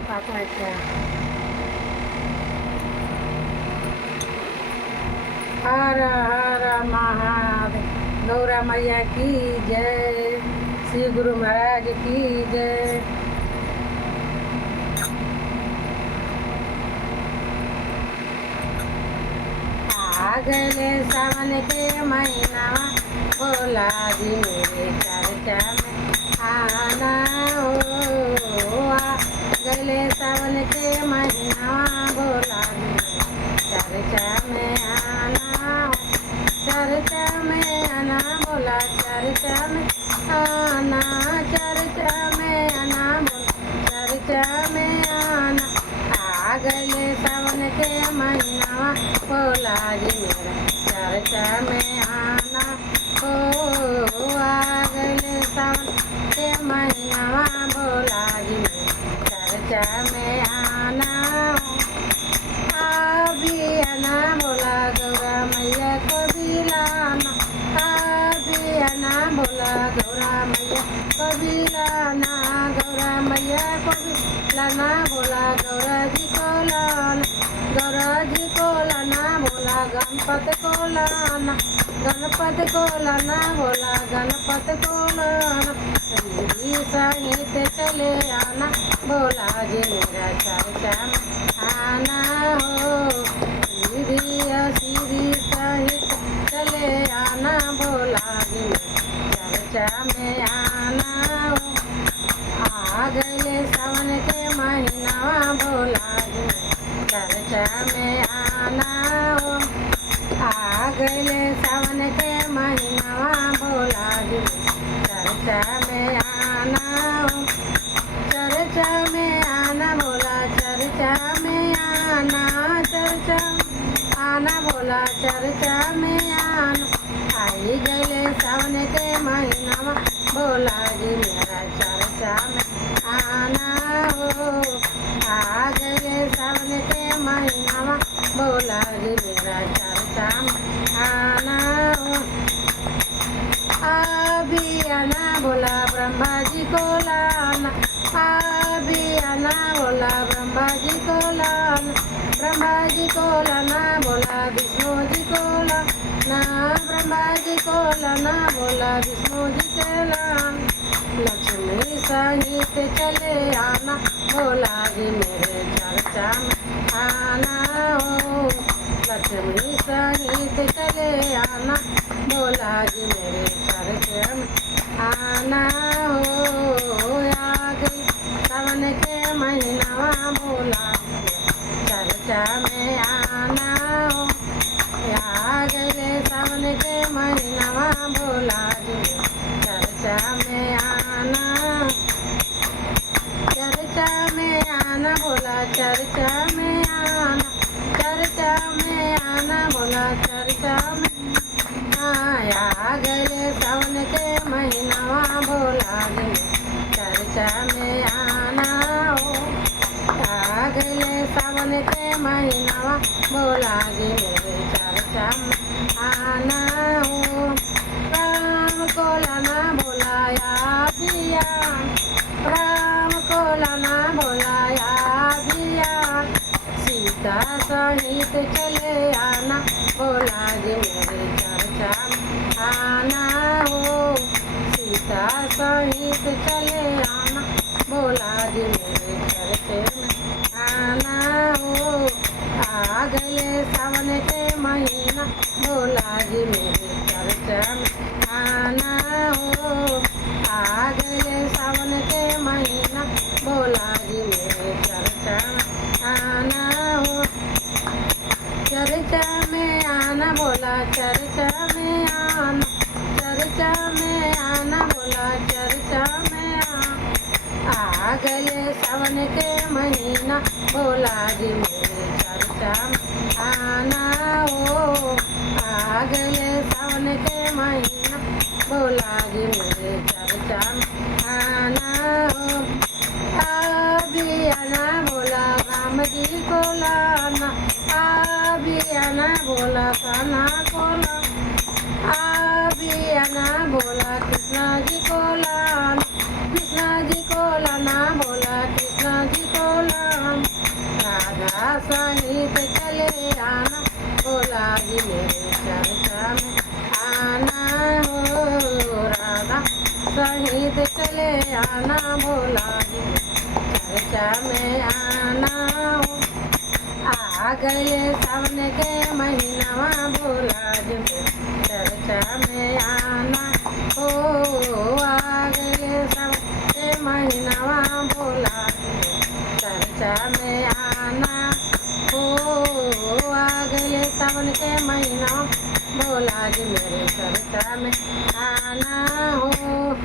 पाठवायच्या. हर हर महादेव. गौरा मैया की जय. श्री गुरु महाराज की जय. आ गए सावन के महीना, भोला जी मेरे चर्चा में आना हो. आ गए सावन के महीना, भोला जी मेरे चर्चा में आना हो. चर्चा में आना भोला, चर्चा में आना, चर्चा में आना भोला, चर्चा में आना. आ गए सावन के महीना, भोला जी मेरा चर्चा में आना हो. आ गए सावन के महीना, भोला जी मेरा चर्चा में आना हो. अभी आना भोला गौरा मैया को भी लाना. अभी आना भोला गौरा मैया को भी लाना. गौरा मैया को भी लाना भोला, गौरा जी को लाना. गौरा जी को लाना भोला, गणपत को लाना. गणपत को लाना भोला, गणपत को लाना. रिद्धि सहित चले आना, भोला जी मेरा चर्चा में आना हो. रिद्धि सीधी सहित चले आना, भोला जी मेरा चर्चा में आना हो. आ गए सावन के महीना, भोला जी चर्चा में आना हो. आ गए सावन के महीना, भोला जी चर्चा में आना हो. चर्चा में आना भोला, चर्चा में आना, चर्चा आना भोला, चर्चा में आना. आई गए सावन के महीना, भोला जी मेरा चर्चा में आना हो. आ गए सावन के महीना, भोला जी मेरा चर्चा में आना हो. अभी आना भोला ब्रह्मा जी को लाना. अभी आना भोला ब्रह्मा जी को लाना. ब्रह्मा जी को लाना भोला, विष्णु जी को लाना. ब्रह्मा जी को लाना भोला, विष्णु जी के लाना. लक्ष्मी सहित चले आना, भोला जी मेरे चर्चा में आना हो. लक्ष्मी सहित चले आना, भोला जी मेरे चर्चा में आना हो. आ गई सावन के महीना, भोला चर्चा में आना हो. आ गए सावन के महीना, भोला जी चर्चा में आना. चर्चा में आना भोला, चर्चा में आना. चर्चा में आना भोला, चर्चा में आ गए सावन के महीना, भोला जी चर्चा में आना हो. आ गए सावन के महीना, भोला जी मेरे चर्चा में आना हो. राम को लाना भोला या राम को लाना भोला या सीता सहित चले आना, भोला जी मेरे चर्चा में आना हो. सीता सहित चले आना, भोला जी मेरे चर्चे में आना हो. आ गए सावन के महीना, भोला जी मेरे चर्चा में आना हो. आ गए सावन के महीना, भोला जी मेरे चर्चा में आना हो. चर्चा में आना भोला, चर्चा में आना. चर्चा में आना भोला, चर्चा में आना. आ गए सावन के महीना, भोला जी मेरे चर्चा में आना हो. आ गए सावन के महीना, भोला जी मेरे चर्चा में आना हो. अभी आना भोला राम जी को लाना. अभी आना भोला कान्हा को लाना. अभी आना भोला कृष्णा जी को लाना. कृष्णा जी को लाना भोला, कृष्णा जी को लाना. राम। राधा सहित चले आना, भोला जी मेरे चर्चा में आना हो। राधा सहित चले आना, भोला जी चर्चा में आना हो। आ गए सावन के महीनावा, भोला जी चर्चा में आना हो। आ गए सावन के महीनावा, भोला जी चर्चा में आना हो। आ गए सावन के महीना, भोला जी मेरे चर्चा में आना हो।